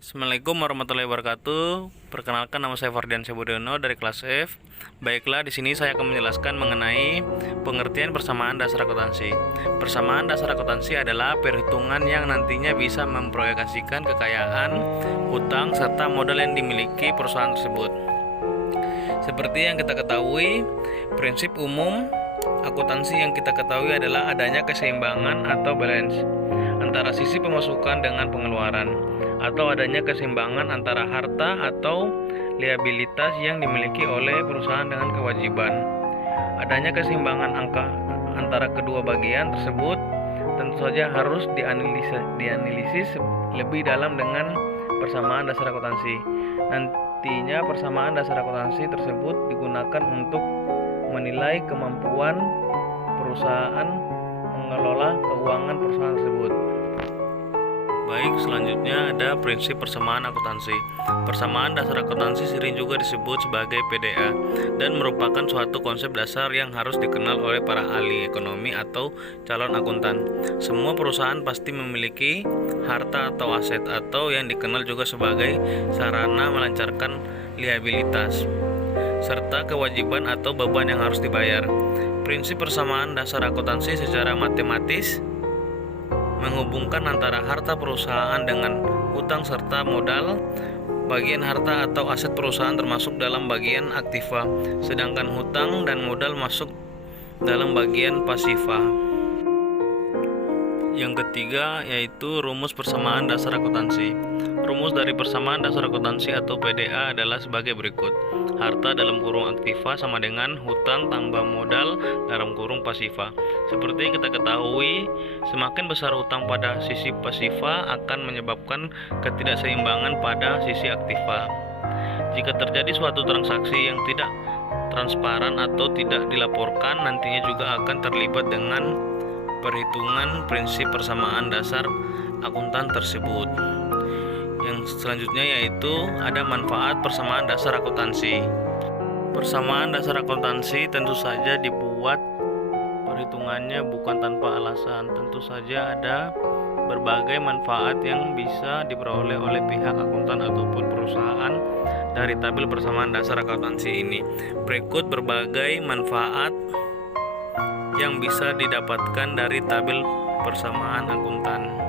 Assalamualaikum warahmatullahi wabarakatuh. Perkenalkan, nama saya Fardian Syahbudiono dari kelas F. Baiklah, di sini saya akan menjelaskan mengenai pengertian persamaan dasar akuntansi. Persamaan dasar akuntansi adalah perhitungan yang nantinya bisa memproyeksikan kekayaan, hutang, serta modal yang dimiliki perusahaan tersebut. Seperti yang kita ketahui, prinsip umum akuntansi yang kita ketahui adalah adanya keseimbangan atau balance antara sisi pemasukan dengan pengeluaran, atau adanya keseimbangan antara harta atau liabilitas yang dimiliki oleh perusahaan dengan kewajiban. Adanya keseimbangan angka antara kedua bagian tersebut tentu saja harus dianalisis lebih dalam dengan persamaan dasar akuntansi. Nantinya persamaan dasar akuntansi tersebut digunakan untuk menilai kemampuan perusahaan mengelola keuangan perusahaan tersebut. Baik, selanjutnya ada prinsip persamaan akuntansi. Persamaan dasar akuntansi sering juga disebut sebagai PDA dan merupakan suatu konsep dasar yang harus dikenal oleh para ahli ekonomi atau calon akuntan. Semua perusahaan pasti memiliki harta atau aset, atau yang dikenal juga sebagai sarana melancarkan liabilitas, serta kewajiban atau beban yang harus dibayar. Prinsip persamaan dasar akuntansi secara matematis menghubungkan antara harta perusahaan dengan hutang serta modal. Bagian harta atau aset perusahaan termasuk dalam bagian aktiva, sedangkan hutang dan modal masuk dalam bagian pasiva. Yang ketiga yaitu rumus persamaan dasar akuntansi. Rumus dari persamaan dasar akuntansi atau PDA adalah sebagai berikut. Harta dalam kurung aktiva sama dengan hutang tambah modal dalam kurung pasiva. Seperti yang kita ketahui, semakin besar hutang pada sisi pasiva akan menyebabkan ketidakseimbangan pada sisi aktiva. Jika terjadi suatu transaksi yang tidak transparan atau tidak dilaporkan, nantinya juga akan terlibat dengan perhitungan prinsip persamaan dasar akuntan tersebut. Yang selanjutnya yaitu ada manfaat persamaan dasar akuntansi. Persamaan dasar akuntansi tentu saja dibuat perhitungannya bukan tanpa alasan. Tentu saja ada berbagai manfaat yang bisa diperoleh oleh pihak akuntan ataupun perusahaan dari tabel persamaan dasar akuntansi ini. Berikut berbagai manfaat yang bisa didapatkan dari tabel persamaan akuntan.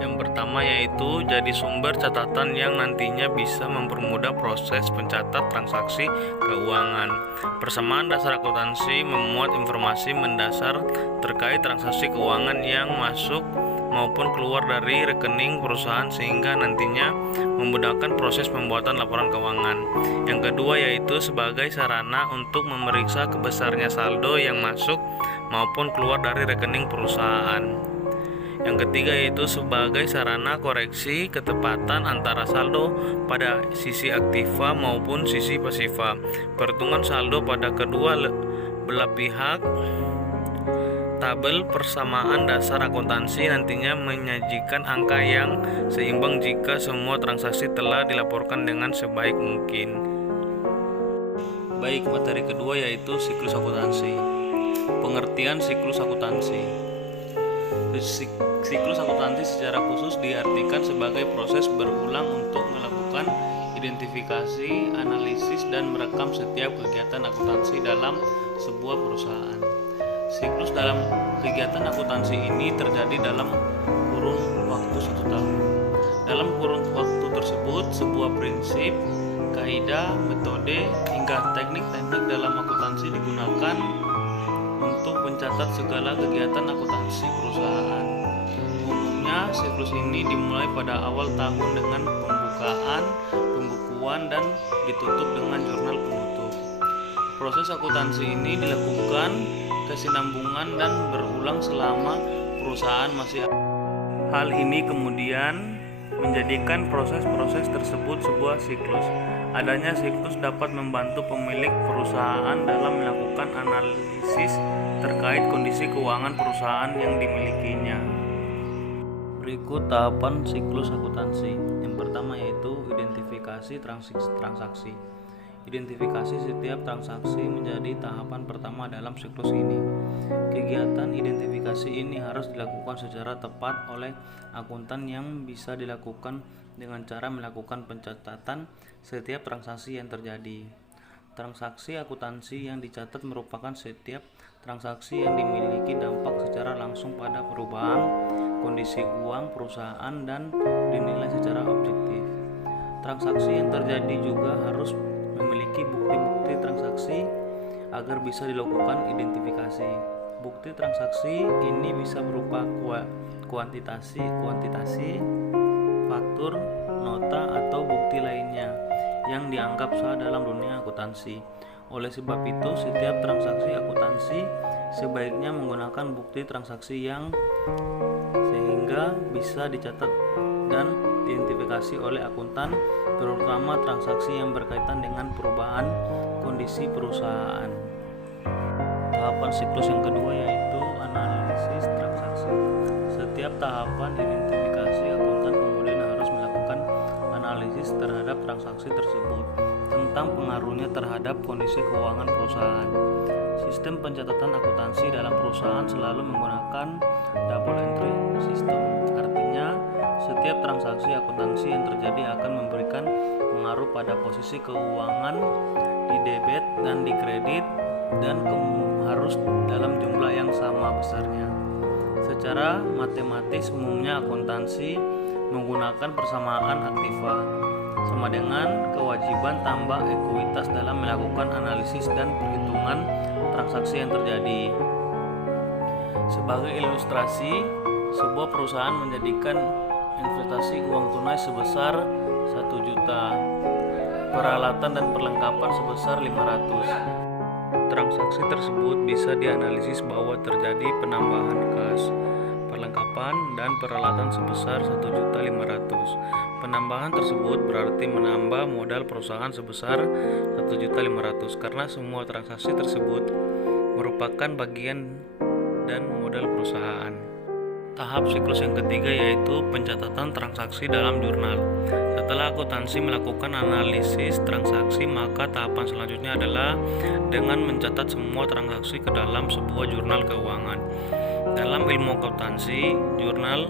Yang pertama yaitu jadi sumber catatan yang nantinya bisa mempermudah proses pencatat transaksi keuangan. Persamaan dasar akuntansi memuat informasi mendasar terkait transaksi keuangan yang masuk maupun keluar dari rekening perusahaan, sehingga nantinya memudahkan proses pembuatan laporan keuangan. Yang kedua yaitu sebagai sarana untuk memeriksa kebesarnya saldo yang masuk maupun keluar dari rekening perusahaan. Yang ketiga yaitu sebagai sarana koreksi ketepatan antara saldo pada sisi aktiva maupun sisi pasiva. Perhitungan saldo pada kedua belah pihak. Tabel persamaan dasar akuntansi nantinya menyajikan angka yang seimbang jika semua transaksi telah dilaporkan dengan sebaik mungkin. Baik, materi kedua yaitu siklus akuntansi. Pengertian siklus akuntansi. Siklus akuntansi secara khusus diartikan sebagai proses berulang untuk melakukan identifikasi, analisis, dan merekam setiap kegiatan akuntansi dalam sebuah perusahaan. Siklus dalam kegiatan akuntansi ini terjadi dalam kurun waktu 1 tahun. Dalam kurun waktu tersebut, sebuah prinsip, kaidah, metode, hingga teknik-teknik dalam akuntansi digunakan untuk mencatat segala kegiatan akuntansi perusahaan. Umumnya, siklus ini dimulai pada awal tahun dengan pembukaan, pembukuan, dan ditutup dengan jurnal penutup. Proses akuntansi ini dilakukan kesinambungan dan berulang selama perusahaan masih ada. Hal ini kemudian menjadikan proses-proses tersebut sebuah siklus. Adanya siklus dapat membantu pemilik perusahaan dalam melakukan analisis terkait kondisi keuangan perusahaan yang dimilikinya. Berikut tahapan siklus akuntansi. Yang pertama yaitu identifikasi transaksi. Identifikasi setiap transaksi menjadi tahapan pertama dalam siklus ini. Kegiatan identifikasi ini harus dilakukan secara tepat oleh akuntan yang bisa dilakukan dengan cara melakukan pencatatan setiap transaksi yang terjadi. Transaksi akuntansi yang dicatat merupakan setiap transaksi yang dimiliki dampak secara langsung pada perubahan kondisi uang perusahaan dan dinilai secara objektif. Transaksi yang terjadi juga harus memiliki bukti-bukti transaksi agar bisa dilakukan identifikasi. Bukti transaksi ini bisa berupa kuantitasi, faktur, nota, atau bukti lainnya yang dianggap sah dalam dunia akuntansi. Oleh sebab itu, setiap transaksi akuntansi sebaiknya menggunakan bukti transaksi yang sehingga bisa dicatat dan diidentifikasi oleh akuntan, terutama transaksi yang berkaitan dengan perubahan kondisi perusahaan. Tahapan siklus yang kedua yaitu analisis transaksi. Setiap tahapan identifikasi, akuntan kemudian harus melakukan analisis terhadap transaksi tersebut tentang pengaruhnya terhadap kondisi keuangan perusahaan. Sistem pencatatan akuntansi dalam perusahaan selalu menggunakan double entry system. Artinya, setiap transaksi akuntansi yang terjadi akan memberikan pengaruh pada posisi keuangan di debit dan di kredit dan harus dalam jumlah yang sama besarnya. Secara matematis umumnya akuntansi menggunakan persamaan aktiva sama dengan kewajiban tambah ekuitas dalam melakukan analisis dan perhitungan transaksi yang terjadi. Sebagai ilustrasi, sebuah perusahaan menjadikan investasi uang tunai sebesar 1 juta, peralatan dan perlengkapan sebesar 500. Transaksi tersebut bisa dianalisis bahwa terjadi penambahan kas, perlengkapan, dan peralatan sebesar 1.500.000. Penambahan tersebut berarti menambah modal perusahaan sebesar 1.500.000 karena semua transaksi tersebut merupakan bagian dan modal perusahaan. Tahap siklus yang ketiga yaitu pencatatan transaksi dalam jurnal. Setelah akuntansi melakukan analisis transaksi, maka tahapan selanjutnya adalah dengan mencatat semua transaksi ke dalam sebuah jurnal keuangan. Dalam ilmu akuntansi, jurnal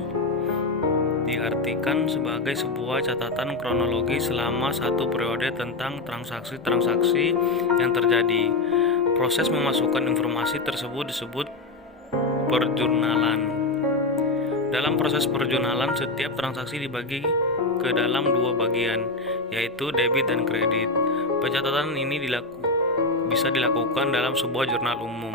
diartikan sebagai sebuah catatan kronologi selama satu periode tentang transaksi-transaksi yang terjadi. Proses memasukkan informasi tersebut disebut perjurnalan. Dalam proses perjurnalan, setiap transaksi dibagi ke dalam 2 bagian, yaitu debit dan kredit. Pencatatan ini bisa dilakukan dalam sebuah jurnal umum.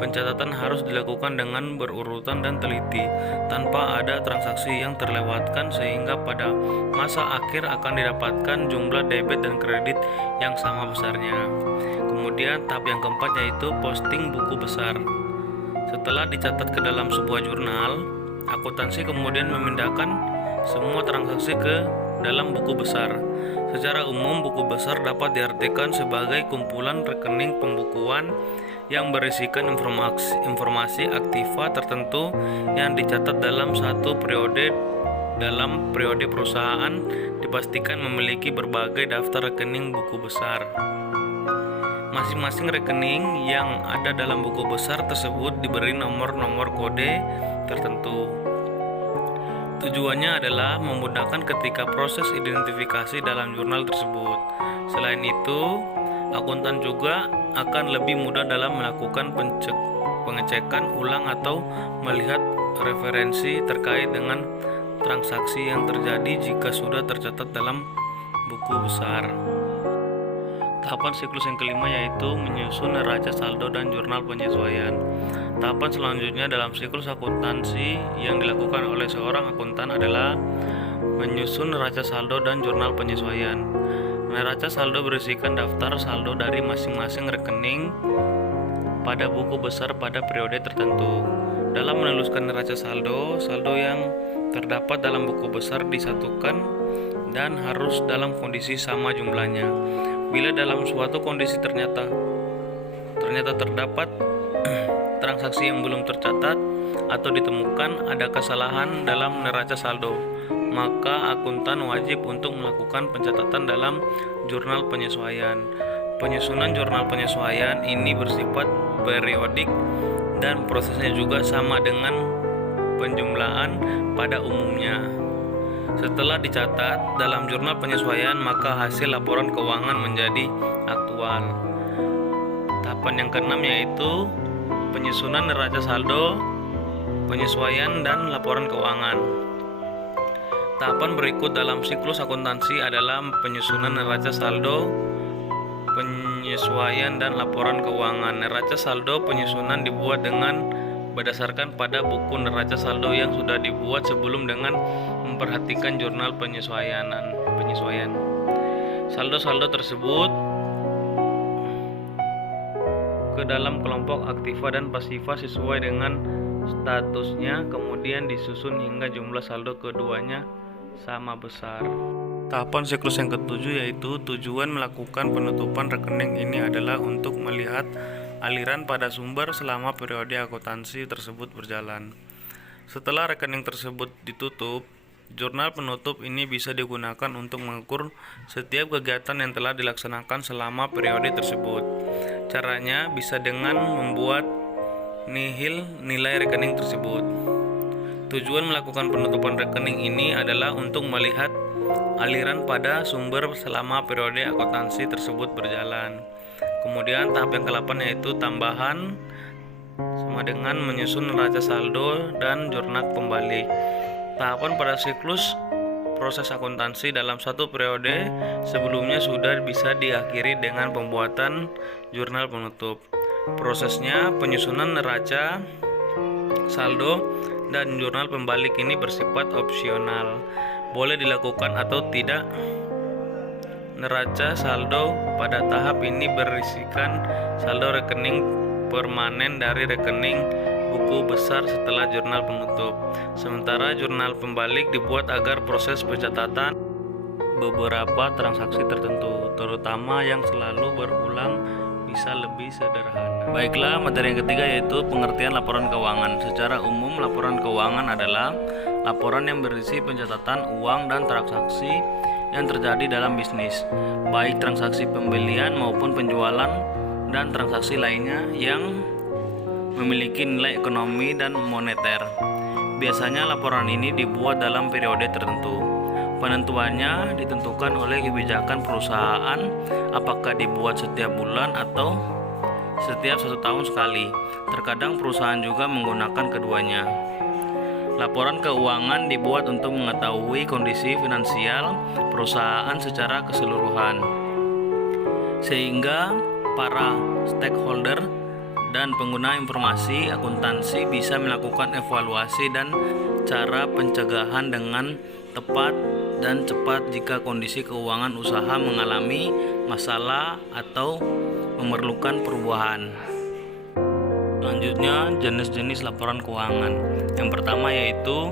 Pencatatan harus dilakukan dengan berurutan dan teliti, tanpa ada transaksi yang terlewatkan sehingga pada masa akhir akan didapatkan jumlah debit dan kredit yang sama besarnya. Kemudian tahap yang keempat yaitu posting buku besar. Setelah dicatat ke dalam sebuah jurnal, akuntansi kemudian memindahkan semua transaksi ke dalam buku besar. Secara umum, buku besar dapat diartikan sebagai kumpulan rekening pembukuan yang berisikan informasi aktiva tertentu yang dicatat dalam satu periode. Dalam periode perusahaan dipastikan memiliki berbagai daftar rekening buku besar. Masing-masing rekening yang ada dalam buku besar tersebut diberi nomor-nomor kode tertentu. Tujuannya adalah memudahkan ketika proses identifikasi dalam jurnal tersebut. Selain itu, akuntan juga akan lebih mudah dalam melakukan pengecekan ulang atau melihat referensi terkait dengan transaksi yang terjadi jika sudah tercatat dalam buku besar. Tahapan siklus yang kelima yaitu menyusun neraca saldo dan jurnal penyesuaian. Tahapan selanjutnya dalam siklus akuntansi yang dilakukan oleh seorang akuntan adalah menyusun neraca saldo dan jurnal penyesuaian. Neraca saldo berisikan daftar saldo dari masing-masing rekening pada buku besar pada periode tertentu. Dalam menuliskan neraca saldo, saldo yang terdapat dalam buku besar disatukan dan harus dalam kondisi sama jumlahnya. Bila dalam suatu kondisi ternyata terdapat transaksi yang belum tercatat atau ditemukan ada kesalahan dalam neraca saldo, maka akuntan wajib untuk melakukan pencatatan dalam jurnal penyesuaian. Penyusunan jurnal penyesuaian ini bersifat periodik dan prosesnya juga sama dengan penjumlahan pada umumnya. Setelah dicatat dalam jurnal penyesuaian, maka hasil laporan keuangan menjadi aktual. Tahapan yang keenam yaitu penyusunan neraca saldo, penyesuaian, dan laporan keuangan. Tahapan berikut dalam siklus akuntansi adalah penyusunan neraca saldo, penyesuaian, dan laporan keuangan. Neraca saldo penyusunan dibuat dengan berdasarkan pada buku neraca saldo yang sudah dibuat sebelum dengan memperhatikan jurnal penyesuaian. Saldo-saldo tersebut ke dalam kelompok aktiva dan pasiva sesuai dengan statusnya, kemudian disusun hingga jumlah saldo keduanya sama besar. Tahapan siklus yang ketujuh yaitu tujuan melakukan penutupan rekening. Ini adalah untuk melihat aliran pada sumber selama periode akuntansi tersebut berjalan. Setelah rekening tersebut ditutup, jurnal penutup ini bisa digunakan untuk mengukur setiap kegiatan yang telah dilaksanakan selama periode tersebut. Caranya bisa dengan membuat nihil nilai rekening tersebut. Tujuan melakukan penutupan rekening ini adalah untuk melihat aliran pada sumber selama periode akuntansi tersebut berjalan. Kemudian tahap yang ke-8 yaitu tambahan, sama dengan menyusun neraca saldo dan jurnal pembalik. Tahapan pada siklus proses akuntansi dalam satu periode sebelumnya sudah bisa diakhiri dengan pembuatan jurnal penutup. Prosesnya penyusunan neraca saldo dan jurnal pembalik ini bersifat opsional, boleh dilakukan atau tidak. Neraca saldo pada tahap ini berisikan saldo rekening permanen dari rekening buku besar setelah jurnal penutup. Sementara jurnal pembalik dibuat agar proses pencatatan beberapa transaksi tertentu, terutama yang selalu berulang, bisa lebih sederhana. Baiklah, materi yang ketiga yaitu pengertian laporan keuangan. Secara umum, laporan keuangan adalah laporan yang berisi pencatatan uang dan transaksi yang terjadi dalam bisnis, baik transaksi pembelian maupun penjualan dan transaksi lainnya yang memiliki nilai ekonomi dan moneter. Biasanya laporan ini dibuat dalam periode tertentu. Penentuannya ditentukan oleh kebijakan perusahaan, apakah dibuat setiap bulan atau setiap 1 tahun sekali. Terkadang perusahaan juga menggunakan keduanya. Laporan keuangan dibuat untuk mengetahui kondisi finansial perusahaan secara keseluruhan, sehingga para stakeholder dan pengguna informasi akuntansi bisa melakukan evaluasi dan cara pencegahan dengan tepat dan cepat jika kondisi keuangan usaha mengalami masalah atau memerlukan perubahan. Selanjutnya, jenis-jenis laporan keuangan. Yang pertama yaitu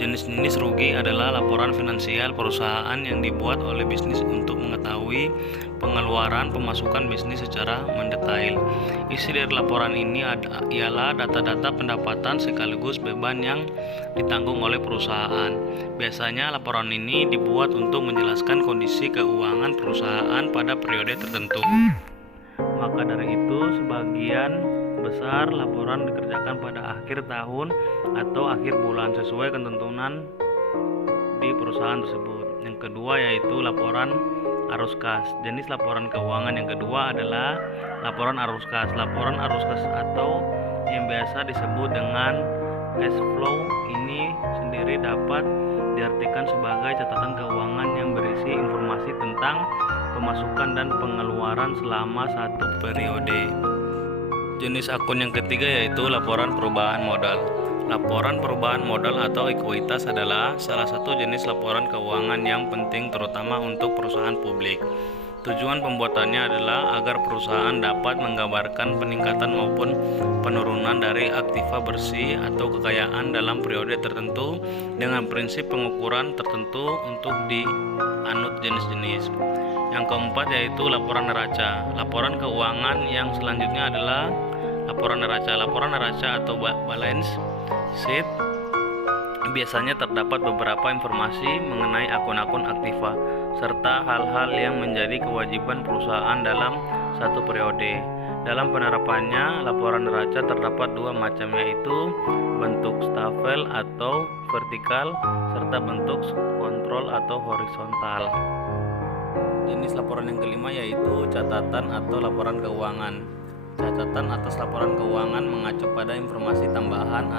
jenis-jenis rugi adalah laporan finansial perusahaan yang dibuat oleh bisnis untuk mengetahui pengeluaran pemasukan bisnis secara mendetail. Isi dari laporan ini ialah data-data pendapatan sekaligus beban yang ditanggung oleh perusahaan. Biasanya laporan ini dibuat untuk menjelaskan kondisi keuangan perusahaan pada periode tertentu. Maka dari itu, sebagian besar laporan dikerjakan pada akhir tahun atau akhir bulan sesuai ketentuan di perusahaan tersebut. Yang kedua yaitu laporan arus kas. Jenis laporan keuangan yang kedua adalah laporan arus kas. Laporan arus kas atau yang biasa disebut dengan cash flow ini sendiri dapat diartikan sebagai catatan keuangan yang berisi informasi tentang pemasukan dan pengeluaran selama satu periode. Jenis akun yang ketiga yaitu laporan perubahan modal. Laporan perubahan modal atau ekuitas adalah salah satu jenis laporan keuangan yang penting terutama untuk perusahaan publik. Tujuan pembuatannya adalah agar perusahaan dapat menggambarkan peningkatan maupun penurunan dari aktiva bersih atau kekayaan dalam periode tertentu dengan prinsip pengukuran tertentu untuk dianut jenis-jenis. Yang keempat yaitu laporan neraca. Laporan keuangan yang selanjutnya adalah laporan neraca. Laporan neraca atau balance sheet biasanya terdapat beberapa informasi mengenai akun-akun aktiva serta hal-hal yang menjadi kewajiban perusahaan dalam satu periode. Dalam penerapannya, laporan neraca terdapat dua macam yaitu bentuk stafel atau vertikal, serta bentuk kontrol atau horizontal. Jenis laporan yang kelima yaitu catatan atau laporan keuangan. Catatan atas laporan keuangan mengacu pada informasi tambahan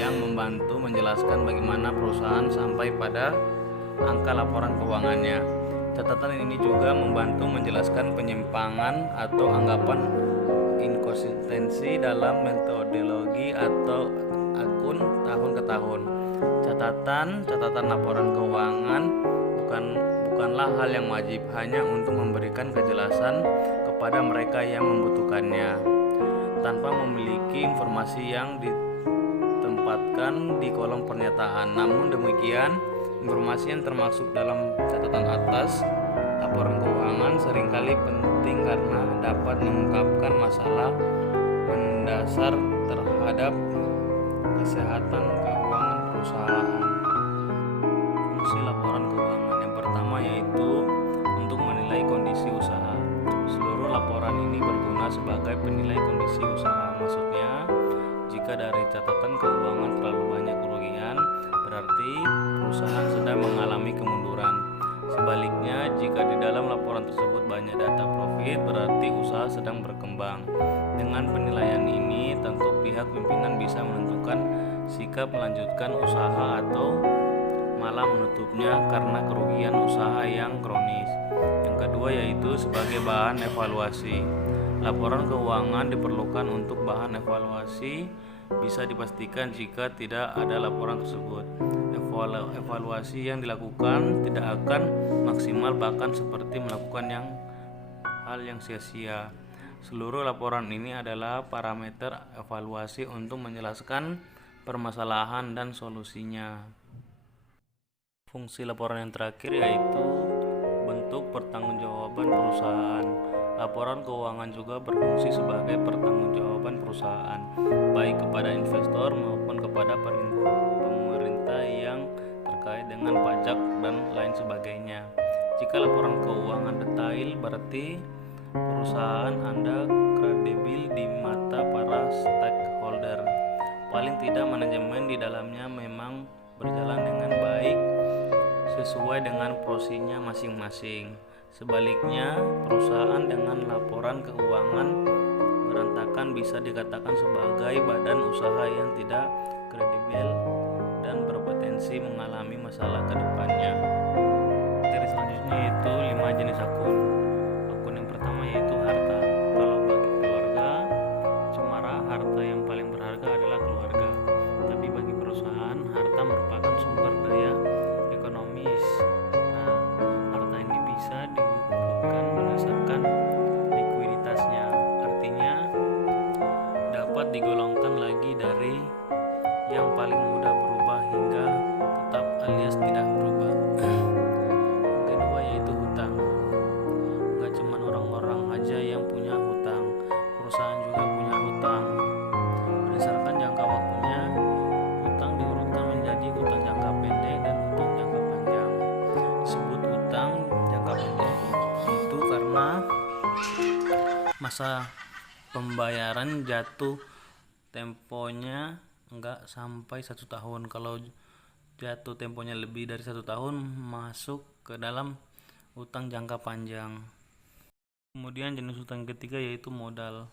yang membantu menjelaskan bagaimana perusahaan sampai pada angka laporan keuangannya. Catatan ini juga membantu menjelaskan penyimpangan atau anggapan inkonsistensi dalam metodologi atau akun tahun ke tahun. Catatan laporan keuangan bukanlah hal yang wajib, hanya untuk memberikan kejelasan kepada mereka yang membutuhkannya tanpa memiliki informasi yang ditempatkan di kolom pernyataan. Namun demikian, informasi yang termasuk dalam catatan atas laporan keuangan seringkali penting karena dapat mengungkapkan masalah mendasar terhadap kesehatan keuangan perusahaan. Fungsi laporan keuangan yang pertama yaitu untuk menilai kondisi usaha. Seluruh laporan ini berguna sebagai penilai kondisi usaha. Maksudnya, jika dari catatan keuangan terlalu banyak kerugian, berarti perusahaan sedang mengalami kemunduran. Sebaliknya, jika di dalam laporan tersebut banyak data profit, berarti usaha sedang berkembang. Dengan penilaian ini, tentu pihak pimpinan bisa menentukan sikap melanjutkan usaha atau malah menutupnya karena kerugian usaha yang kronis. Yang kedua yaitu sebagai bahan evaluasi. Laporan keuangan diperlukan untuk bahan evaluasi. Bisa dipastikan jika tidak ada laporan tersebut, evaluasi yang dilakukan tidak akan maksimal, bahkan seperti melakukan hal yang sia-sia. Seluruh laporan ini adalah parameter evaluasi untuk menjelaskan permasalahan dan solusinya. Fungsi laporan yang terakhir yaitu bentuk pertanggungjawaban perusahaan. Laporan keuangan juga berfungsi sebagai pertanggungjawaban perusahaan, baik kepada investor maupun kepada pemerintah yang terkait dengan pajak dan lain sebagainya. Jika laporan keuangan detail, berarti perusahaan Anda kredibel di mata para stakeholder. Paling tidak manajemen di dalamnya memang berjalan dengan baik sesuai dengan porsinya masing-masing. Sebaliknya, perusahaan dengan laporan keuangan berantakan bisa dikatakan sebagai badan usaha yang tidak kredibel dan berpotensi mengalami masalah ke depannya. Materi selanjutnya yaitu 5 jenis akun. Akun yang pertama yaitu harta. Kalau bagi keluarga cemara, harta yang paling berharga adalah keluarga. Tapi bagi perusahaan, harta merupakan sumber daya ekonomis. Harta ini bisa diukurkan berdasarkan likuiditasnya. Artinya dapat digolongkan lagi dari yang paling mudah berubah hingga tetap alias tidak berubah. Yang kedua yaitu hutang. Gak cuma orang-orang aja yang punya hutang, perusahaan juga punya hutang. Berdasarkan jangka waktunya, hutang diurutkan menjadi hutang jangka pendek dan hutang jangka panjang. Disebut hutang jangka pendek itu karena masa pembayaran jatuh temponya enggak sampai 1 tahun. Kalau jatuh temponya lebih dari 1 tahun, masuk ke dalam hutang jangka panjang. Kemudian jenis hutang ketiga yaitu modal.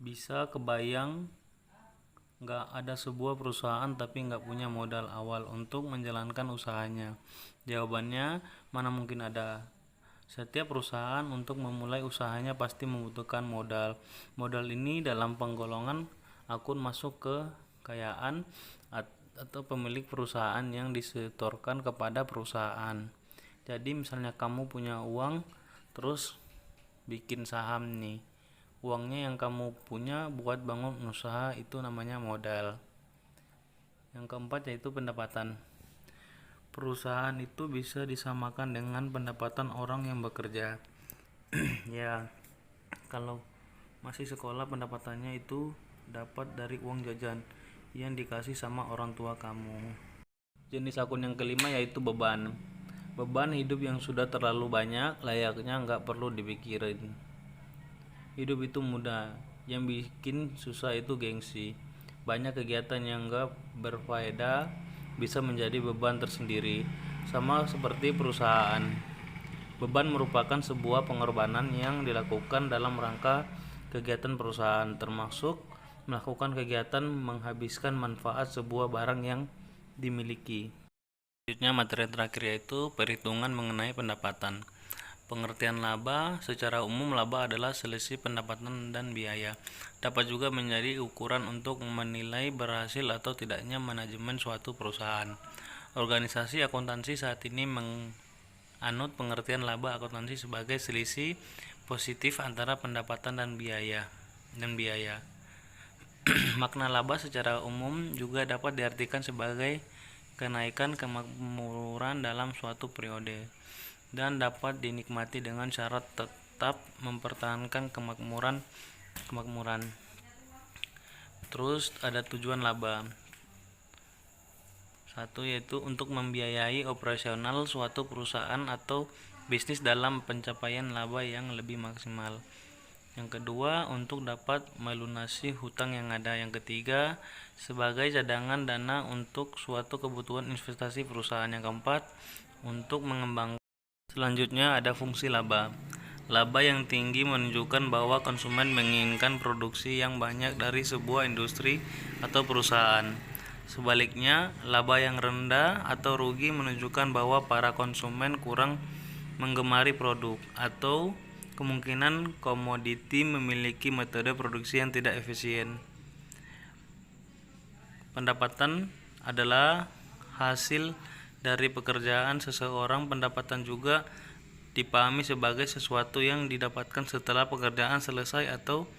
Bisa kebayang nggak ada sebuah perusahaan tapi nggak punya modal awal untuk menjalankan usahanya? Jawabannya, mana mungkin ada. Setiap perusahaan untuk memulai usahanya pasti membutuhkan modal. Modal ini dalam penggolongan akun masuk ke kekayaan atau pemilik perusahaan yang disetorkan kepada perusahaan. Jadi misalnya kamu punya uang terus bikin saham nih. Uangnya yang kamu punya buat bangun usaha itu namanya modal. Yang keempat yaitu pendapatan. Perusahaan itu bisa disamakan dengan pendapatan orang yang bekerja. Ya, kalau masih sekolah pendapatannya itu dapat dari uang jajan yang dikasih sama orang tua kamu. Jenis akun yang kelima yaitu beban. Beban hidup yang sudah terlalu banyak layaknya nggak perlu dipikirin. Hidup itu mudah, yang bikin susah itu gengsi. Banyak kegiatan yang nggak berfaedah bisa menjadi beban tersendiri, sama seperti perusahaan. Beban merupakan sebuah pengorbanan yang dilakukan dalam rangka kegiatan perusahaan, termasuk melakukan kegiatan menghabiskan manfaat sebuah barang yang dimiliki. Selanjutnya materi terakhir yaitu perhitungan mengenai pendapatan. Pengertian laba, secara umum laba adalah selisih pendapatan dan biaya. Dapat juga menjadi ukuran untuk menilai berhasil atau tidaknya manajemen suatu perusahaan. Organisasi akuntansi saat ini menganut pengertian laba akuntansi sebagai selisih positif antara pendapatan dan biaya. Makna laba secara umum juga dapat diartikan sebagai kenaikan kemakmuran dalam suatu periode dan dapat dinikmati dengan syarat tetap mempertahankan kemakmuran. Terus ada tujuan laba. Satu yaitu untuk membiayai operasional suatu perusahaan atau bisnis dalam pencapaian laba yang lebih maksimal. Yang kedua, untuk dapat melunasi hutang yang ada. Yang ketiga, sebagai cadangan dana untuk suatu kebutuhan investasi perusahaan. Yang keempat, untuk mengembangkan. Selanjutnya ada fungsi laba. Laba yang tinggi menunjukkan bahwa konsumen menginginkan produksi yang banyak dari sebuah industri atau perusahaan. Sebaliknya, laba yang rendah atau rugi menunjukkan bahwa para konsumen kurang menggemari produk atau kemungkinan komoditi memiliki metode produksi yang tidak efisien. Pendapatan adalah hasil dari pekerjaan seseorang. Pendapatan juga dipahami sebagai sesuatu yang didapatkan setelah pekerjaan selesai atau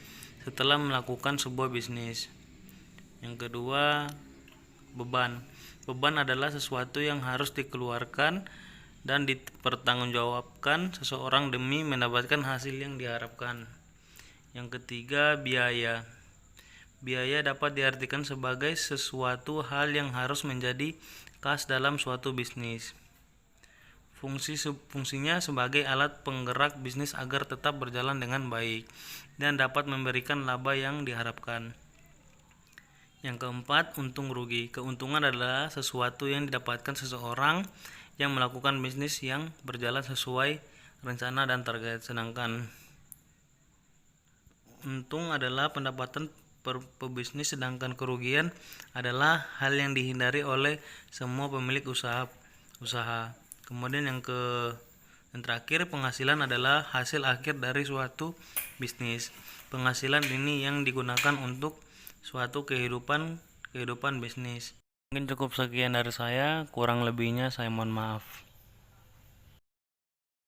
setelah melakukan sebuah bisnis. Yang kedua, beban. Beban adalah sesuatu yang harus dikeluarkan dan dipertanggungjawabkan seseorang demi mendapatkan hasil yang diharapkan. Yang ketiga, biaya. Biaya dapat diartikan sebagai sesuatu hal yang harus menjadi kas dalam suatu bisnis. Fungsinya sebagai alat penggerak bisnis agar tetap berjalan dengan baik dan dapat memberikan laba yang diharapkan. Yang keempat, untung rugi. Keuntungan adalah sesuatu yang didapatkan seseorang yang melakukan bisnis yang berjalan sesuai rencana dan target, sedangkan untung adalah pendapatan pebisnis, sedangkan kerugian adalah hal yang dihindari oleh semua pemilik usaha. Kemudian yang terakhir, penghasilan adalah hasil akhir dari suatu bisnis. Penghasilan ini yang digunakan untuk suatu kehidupan bisnis. Mungkin cukup sekian dari saya, kurang lebihnya saya mohon maaf.